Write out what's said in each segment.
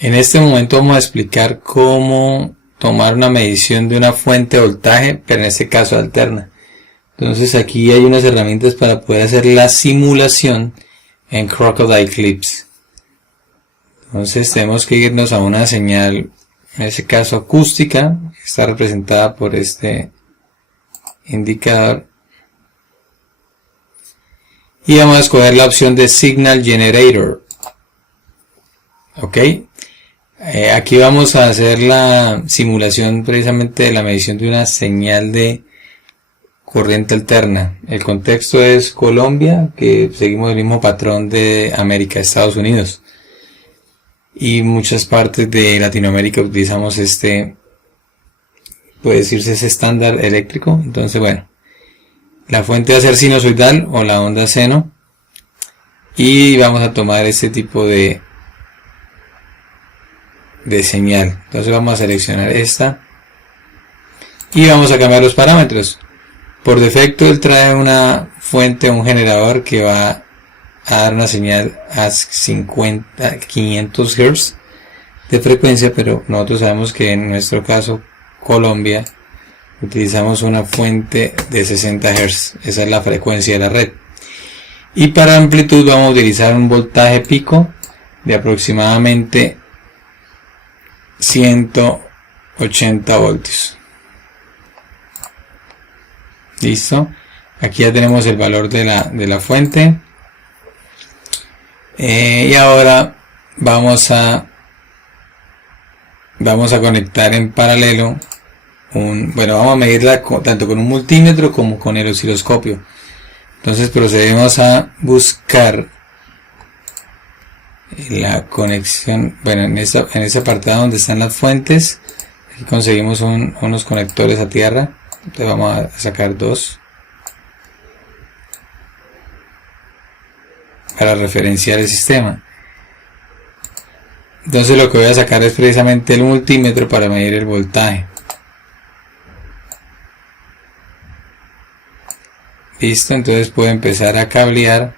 En este momento vamos a explicar cómo tomar una medición de una fuente de voltaje, pero en este caso alterna. Entonces aquí hay unas herramientas para poder hacer la simulación en Crocodile Clips. Entonces tenemos que irnos a una señal, en este caso acústica, que está representada por este indicador. Y vamos a escoger la opción de Signal Generator. Ok. Aquí vamos a hacer la simulación precisamente de la medición de una señal de corriente alterna. El contexto es Colombia, que seguimos el mismo patrón de América, Estados Unidos. Y muchas partes de Latinoamérica utilizamos puede decirse ese estándar eléctrico. Entonces, bueno, la fuente va a ser sinusoidal o la onda seno. Y vamos a tomar este tipo de señal. Entonces vamos a seleccionar esta y vamos a cambiar los parámetros. Por defecto él trae una fuente, un generador que va a dar una señal a 500 Hz de frecuencia, pero nosotros sabemos que en nuestro caso Colombia utilizamos una fuente de 60 Hz. Esa es la frecuencia de la red. Y para amplitud vamos a utilizar un voltaje pico de aproximadamente 180 voltios. Listo. Aquí ya tenemos el valor de la fuente. Y ahora vamos a conectar en paralelo vamos a medirla tanto con un multímetro como con el osciloscopio. Entonces procedemos a buscar la conexión, en ese apartado donde están las fuentes. Aquí conseguimos unos conectores a tierra. Entonces vamos a sacar dos para referenciar el sistema. Entonces lo que voy a sacar es precisamente el multímetro para medir el voltaje. Listo, entonces puedo empezar a cablear.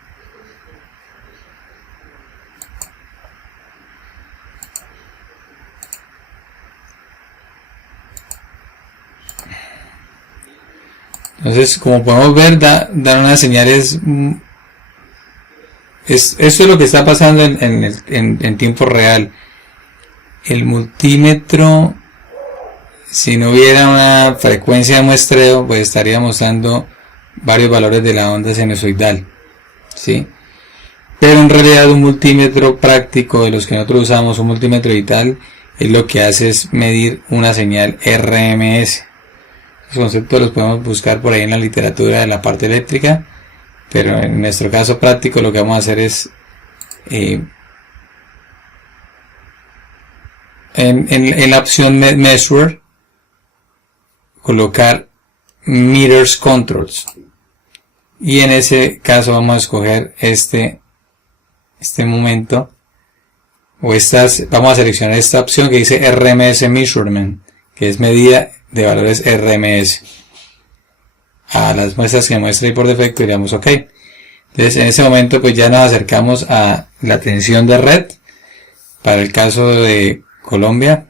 Entonces, como podemos ver, dan unas señales. Esto es lo que está pasando en tiempo real. El multímetro, si no hubiera una frecuencia de muestreo, pues estaría mostrando varios valores de la onda sinusoidal, ¿sí? Pero en realidad un multímetro práctico, de los que nosotros usamos, un multímetro digital, es lo que hace es medir una señal RMS. Los conceptos los podemos buscar por ahí en la literatura de la parte eléctrica, pero en nuestro caso práctico lo que vamos a hacer es en la opción Measure colocar Meters Controls, y en ese caso vamos a escoger este momento, vamos a seleccionar esta opción que dice RMS Measurement, que es medida de valores RMS. A las muestras que muestra ahí por defecto diríamos OK. Entonces en ese momento pues ya nos acercamos a la tensión de red para el caso de Colombia,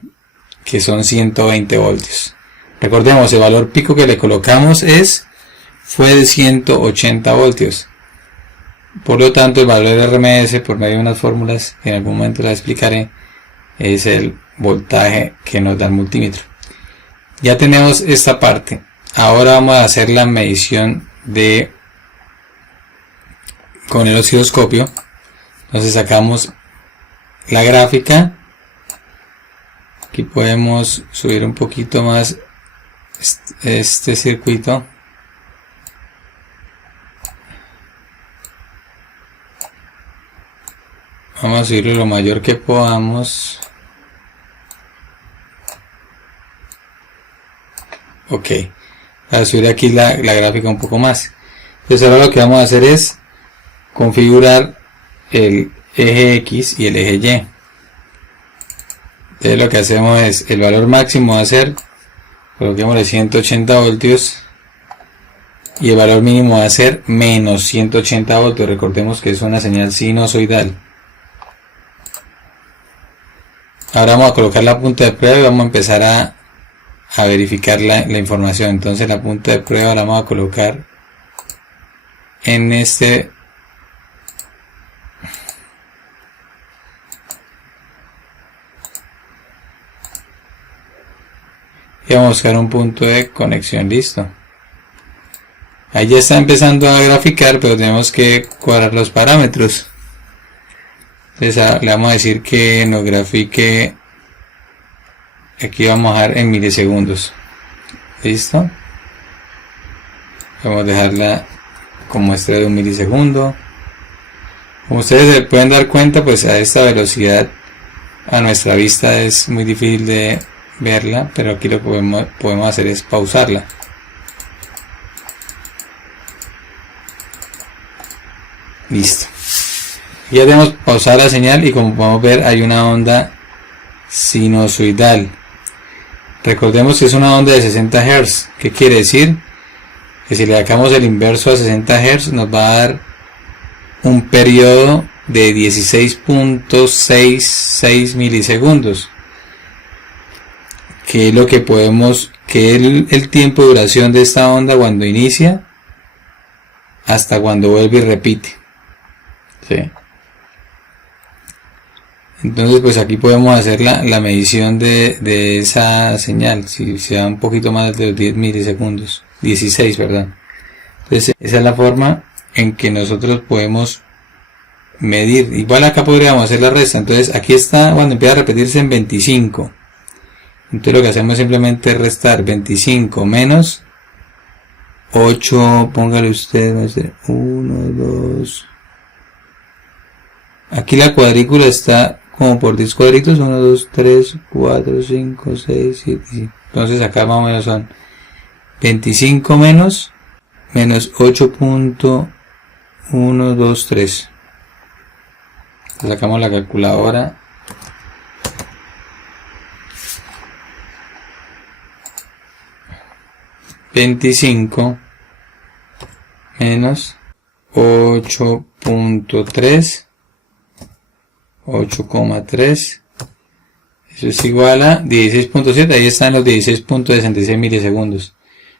que son 120 voltios. Recordemos, el valor pico que le colocamos fue de 180 voltios. Por lo tanto el valor de RMS, por medio de unas fórmulas que en algún momento las explicaré, es el voltaje que nos da el multímetro. Ya tenemos esta parte. Ahora vamos a hacer la medición con el osciloscopio. Entonces sacamos la gráfica. Aquí podemos subir un poquito más este circuito. Vamos a subirlo lo mayor que podamos. Ok, para subir aquí la gráfica un poco más. Entonces ahora lo que vamos a hacer es configurar el eje X y el eje Y. Entonces lo que hacemos es, el valor máximo va a ser, coloquémosle 180 voltios, y el valor mínimo va a ser menos 180 voltios. Recordemos que es una señal sinusoidal. Ahora vamos a colocar la punta de prueba y vamos a empezar a verificar la información. Entonces la punta de prueba la vamos a colocar en este y vamos a buscar un punto de conexión. Listo, ahí ya está empezando a graficar, pero tenemos que cuadrar los parámetros. Entonces le vamos a decir que nos grafique, aquí vamos a dejar en milisegundos. Listo, vamos a dejarla con muestra de 1 milisegundo. Como ustedes se pueden dar cuenta, pues a esta velocidad a nuestra vista es muy difícil de verla, pero aquí lo que podemos hacer es pausarla. Listo, ya tenemos pausada la señal y como podemos ver hay una onda sinusoidal. Recordemos que es una onda de 60 Hz. ¿Qué quiere decir? Que si le sacamos el inverso a 60 Hz nos va a dar un periodo de 16.66 milisegundos, que es lo que podemos, que es el tiempo de duración de esta onda cuando inicia hasta cuando vuelve y repite. ¿Sí? Entonces pues aquí podemos hacer la medición de esa señal, si se da un poquito más de los 10 milisegundos, 16, perdón. Entonces esa es la forma en que nosotros podemos medir. Igual acá podríamos hacer la resta. Entonces aquí está cuando empieza a repetirse en 25. Entonces lo que hacemos es simplemente restar 25 menos 8, póngale usted, no sé, 1, 2. Aquí la cuadrícula está como por 10 cuadritos, 1, 2, 3, 4, 5, 6, 7, 5. Entonces acá más o menos son 25 menos 8.123. Sacamos la calculadora. $25 menos 8.3, 8,3, eso es igual a 16.7, ahí están los 16.66 milisegundos.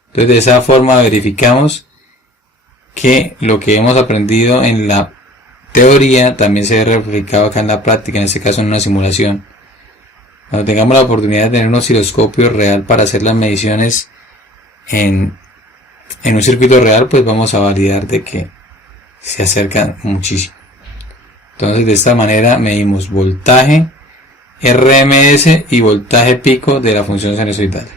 Entonces de esa forma verificamos que lo que hemos aprendido en la teoría también se ve replicado acá en la práctica, en este caso en una simulación. Cuando tengamos la oportunidad de tener un osciloscopio real para hacer las mediciones en un circuito real, pues vamos a validar de que se acercan muchísimo. Entonces de esta manera medimos voltaje, RMS y voltaje pico de la función sinusoidal.